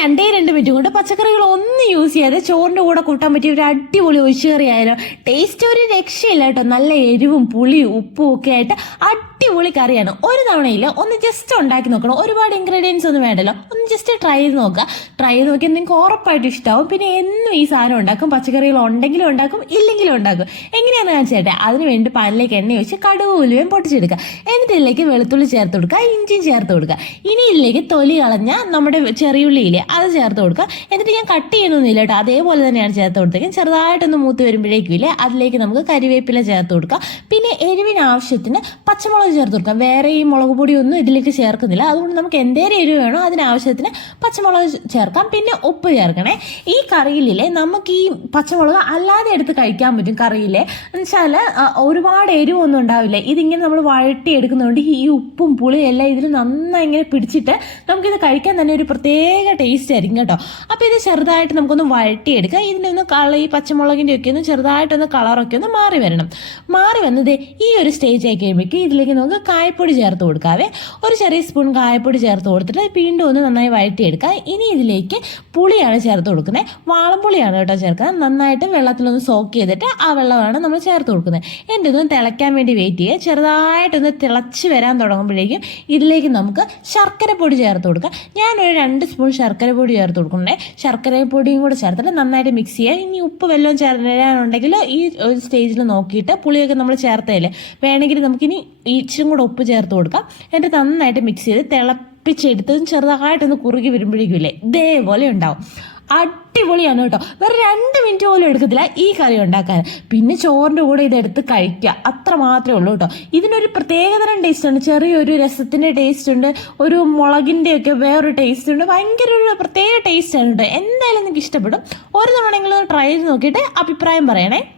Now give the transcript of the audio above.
രണ്ടേ രണ്ട് മിനിറ്റ് കൊണ്ട് പച്ചക്കറികൾ ഒന്നും യൂസ് ചെയ്യാതെ ചോറിന്റെ കൂടെ കൂട്ടാൻ പറ്റിയ ഒരു അടിപൊളി ഒഴിച്ചുകറി ആയാലോ. ടേസ്റ്റ് ഒരു രക്ഷയില്ല കേട്ടോ. നല്ല എരിവും പുളിയും ഉപ്പും ഒക്കെ ആയിട്ട് അടിപൊളി കറിയാണ്. ഒരു തവണയില്ല ഒന്ന് ജസ്റ്റ് ഉണ്ടാക്കി നോക്കണം. ഒരുപാട് ഇൻഗ്രീഡിയൻസ് ഒന്നും വേണ്ടല്ലോ. ഒന്ന് ജസ്റ്റ് ട്രൈ ചെയ്ത് നോക്കുക. ട്രൈ ചെയ്ത് നോക്കിയാൽ നിങ്ങൾക്ക് ഉറപ്പായിട്ട് ഇഷ്ടമാവും പിന്നെ എന്നും ഈ സാധനം ഉണ്ടാക്കും. പച്ചക്കറികൾ ഉണ്ടെങ്കിലും ഉണ്ടാക്കും ഇല്ലെങ്കിലും ഉണ്ടാക്കും. എങ്ങനെയാണെന്ന് കാണിച്ചേട്ടെ അതിന് വേണ്ടി പാനിലേക്ക് എണ്ണ ഒഴിച്ച് കടുക് ഉലുവയും പൊട്ടിച്ചെടുക്കുക. എന്നിട്ട് ഇതിലേക്ക് വെളുത്തുള്ളി ചേർത്ത് കൊടുക്കുക. ഇഞ്ചിയും ചേർത്ത് കൊടുക്കുക. ഇനി ഇതിലേക്ക് തൊലി കളഞ്ഞ നമ്മുടെ ചെറിയുള്ളിയില്ലേ അത് ചേർത്ത് കൊടുക്കുക. എന്നിട്ട് ഞാൻ കട്ട് ചെയ്യുന്നൊന്നുമില്ല കേട്ടോ അതേപോലെ തന്നെയാണ് ചേർത്ത് കൊടുത്തേക്കും. ചെറുതായിട്ടൊന്ന് മൂത്ത് വരുമ്പോഴേക്കും ഇല്ലേ അതിലേക്ക് നമുക്ക് കരിവേപ്പില ചേർത്ത് കൊടുക്കാം. പിന്നെ എരിവിന് ആവശ്യത്തിന് പച്ചമുളക് ചേർത്ത് കൊടുക്കാം. വേറെ ഈ മുളക് പൊടിയൊന്നും ഇതിലേക്ക് ചേർക്കുന്നില്ല. അതുകൊണ്ട് നമുക്ക് എന്തേരം എരിവ് വേണോ അതിനാവശ്യത്തിന് പച്ചമുളക് ചേർക്കാം. പിന്നെ ഉപ്പ് ചേർക്കണേ. ഈ കറിയിലെ നമുക്ക് ഈ പച്ചമുളക് അല്ലാതെ എടുത്ത് കഴിക്കാൻ പറ്റും കറിയിലെ. എന്നുവെച്ചാൽ ഒരുപാട് എരിവൊന്നും ഉണ്ടാവില്ല. ഇതിങ്ങനെ നമ്മൾ വഴട്ടി എടുക്കുന്നതുകൊണ്ട് ഈ ഉപ്പും പുളിയും എല്ലാം ഇതിൽ നന്നായി ഇങ്ങനെ പിടിച്ചിട്ട് നമുക്കിത് കഴിക്കാൻ തന്നെ ഒരു പ്രത്യേക ടേസ്റ്റ് ആയിരിക്കും കേട്ടോ. അപ്പോൾ ഇത് ചെറുതായിട്ട് നമുക്കൊന്ന് വഴട്ടിയെടുക്കാം ഇതിന്റെ ഒന്ന് കള ഈ പച്ചമുളകിന്റെ ഒക്കെ ഒന്ന് ചെറുതായിട്ടൊന്ന് കളറൊക്കെ ഒന്ന് മാറി വരണം. മാറി വന്നത് ഈ ഒരു സ്റ്റേജ് ആയി കഴിയുമ്പോഴേക്കും ഇതിലേക്ക് നമുക്ക് കായപ്പൊടി ചേർത്ത് കൊടുക്കാവേ. ഒരു ചെറിയ സ്പൂൺ കായപ്പൊടി ചേർത്ത് കൊടുത്തിട്ട് വീണ്ടും ഒന്ന് നന്നായി വഴട്ടിയെടുക്കുക ഇനി ഇതിലേക്ക് പുളിയാണ് ചേർത്ത് കൊടുക്കുന്നത്. വാളംപുളിയാണ് കേട്ടോ ചേർക്കുന്നത്. നന്നായിട്ട് വെള്ളത്തിലൊന്ന് സോക്ക് ചെയ്തിട്ട് ആ വെള്ളമാണ് നമ്മൾ ചേർത്ത് കൊടുക്കുന്നത്. എന്റെ ഒന്ന് തിളയ്ക്കാൻ വേണ്ടി വെയിറ്റ് ചെയ്യുക. ചെറുതായിട്ടൊന്ന് തിളച്ച് വരാൻ തുടങ്ങുമ്പോഴേക്കും ഇതിലേക്ക് നമുക്ക് ശർക്കര പൊടി ചേർത്ത് കൊടുക്കാം. ഞാനൊരു രണ്ട് സ്പൂൺ ശർക്കര പൊടി ചേർത്ത് കൊടുക്കണേ ശർക്കര പൊടിയും കൂടെ ചേർത്തിട്ട് നന്നായിട്ട് മിക്സ് ചെയ്യുക ഇനി ഉപ്പ് വല്ലതും ചേരാനുണ്ടെങ്കിൽ ഈ ഒരു സ്റ്റേജിൽ നോക്കിയിട്ട് പുളിയൊക്കെ നമ്മൾ ചേർത്തതല്ലേ വേണമെങ്കിൽ നമുക്കിനി ഇച്ചിരി കൂടെ ഉപ്പ് ചേർത്ത് കൊടുക്കാം. എന്നിട്ട് നന്നായിട്ട് മിക്സ് ചെയ്ത് തിളപ്പിച്ചെടുത്തതും ചെറുതായിട്ടൊന്ന് കുറുകി വരുമ്പോഴേക്കും ഇല്ലേ? ഇതേപോലെ ഉണ്ടാവും. അടിപൊളിയാണ് കേട്ടോ. വേറെ രണ്ട് മിനിറ്റ് പോലും എടുക്കത്തില്ല ഈ കറി ഉണ്ടാക്കാൻ. പിന്നെ ചോറിന്റെ കൂടെ ഇതെടുത്ത് കഴിക്കുക. അത്ര മാത്രമേ ഉള്ളൂ കേട്ടോ. ഇതിനൊരു പ്രത്യേകതരം ടേസ്റ്റ് ഉണ്ട് ചെറിയൊരു രസത്തിന്റെ ടേസ്റ്റ് ഉണ്ട്. ഒരു മുളകിന്റെ ഒക്കെ വേറൊരു ടേസ്റ്റ് ഉണ്ട്. ഭയങ്കര ഒരു പ്രത്യേക ടേസ്റ്റ് ആണ് കേട്ടോ. എന്തായാലും നിങ്ങൾക്ക് ഇഷ്ടപ്പെടും. ഒരു തവണ നിങ്ങൾ ട്രൈ ചെയ്ത് നോക്കിയിട്ട് അഭിപ്രായം പറയണേ.